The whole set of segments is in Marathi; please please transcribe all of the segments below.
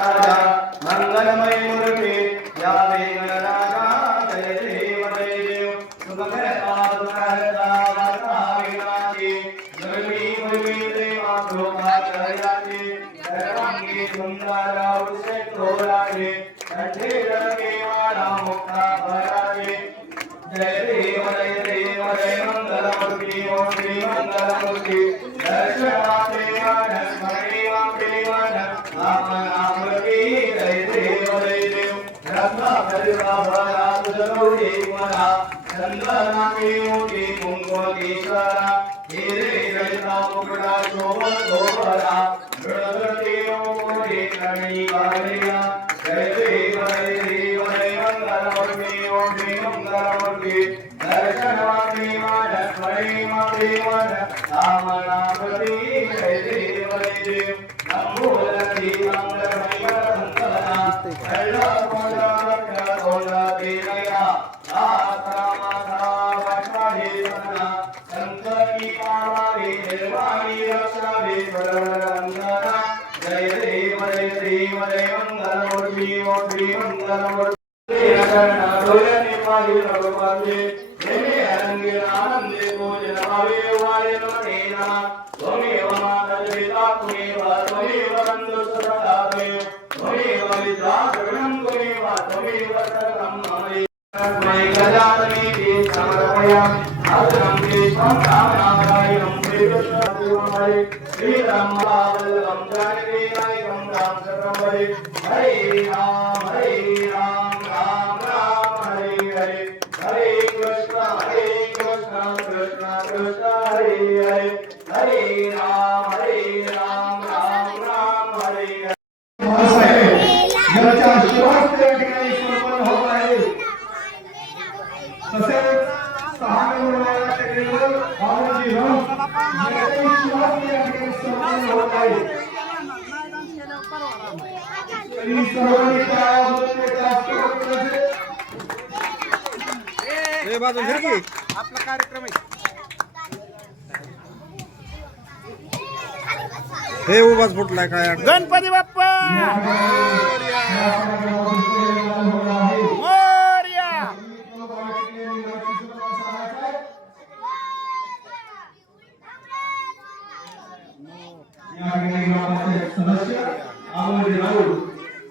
राजा मंगलमय मूर्ती या वेंकटराजा जय देव जय देव सुभद्रता सुभद्रता वरदा विराजे गर्वी गर्वी देवा कृपा करयाचे सर्वांगी सुंदर उषे तोराजे कंठे रंगे वाला मुक्ता भराजे जय देव जय मंगलमूर्ती ओम श्री मंगलमूर्ती दर्शनाते मन स्मरणीय प्रेमन नाम नाम की जय देव रत्ना भरा भरा तुझे मना चंदना की मोठी कुंकुमेश्वरा हिरे रत्ना मुकुटा शोभन शोभरा गणपती मोठी कणी वालिया जय देव जय मंगलमूर्ती ओम श्री मंगलमूर्ती दर्शनाते मन स्मरणीय प्रेमन नाम नाम की जय देव नमोलती मंगलमय संतना कल्ला कोला कोला देवया आत्मा माता वटवाहे सना संतकी पावावे निर्वाणी रक्षावे बलवंदना जय देव जय मंगलमूर्ति ओम श्री मंगलमूर्ति रगना दोलने पाहि भगवाने देवे अरंगे आनंदे पूजन भावे वाले नमः त्वमेव माता पिता त्वमेव बन्धु सदा त्वमेव विद्या सर्वं त्वमेव सर्वं मम मयि गजानने समर्पयामि अग्रं पुष्पं रामनारायणं श्रीकृष्णपूर्णमये श्रीरामवल्लभं जानकी नायकं राम सर्वं हरे राम राम राम हरे हरे हरे कृष्ण कृष्ण कृष्ण हरे हरे हरे राम राम राम हरे हरे याच्या शिवास त्या ठिकाणी समर्पण होत आहे तसेच 6 नंबरला टेबलवर बाबाजी राम याच्या शिवास त्या ठिकाणी समर्पण होत आहे आणि सर्वांनी त्या आवाजात जास्त हे बाजू घे आपला कार्यक्रम आहे हे उभाच फुटलाय काय गणपती बाप्पा मोरया सदस्य आवडी राहुल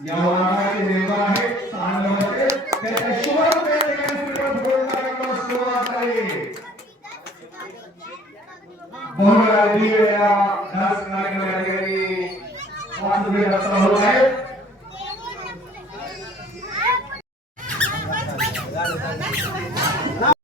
या वार्डाचे मेंबर आहेत सांगण्यामध्ये त्याच्या शिवाय त्या ठिकाणी सुरुवात होणार सुरुवात आहे बोलणारी वेळा डान्स कार्यक्रम या ठिकाणी 5 मिनिट होत आहे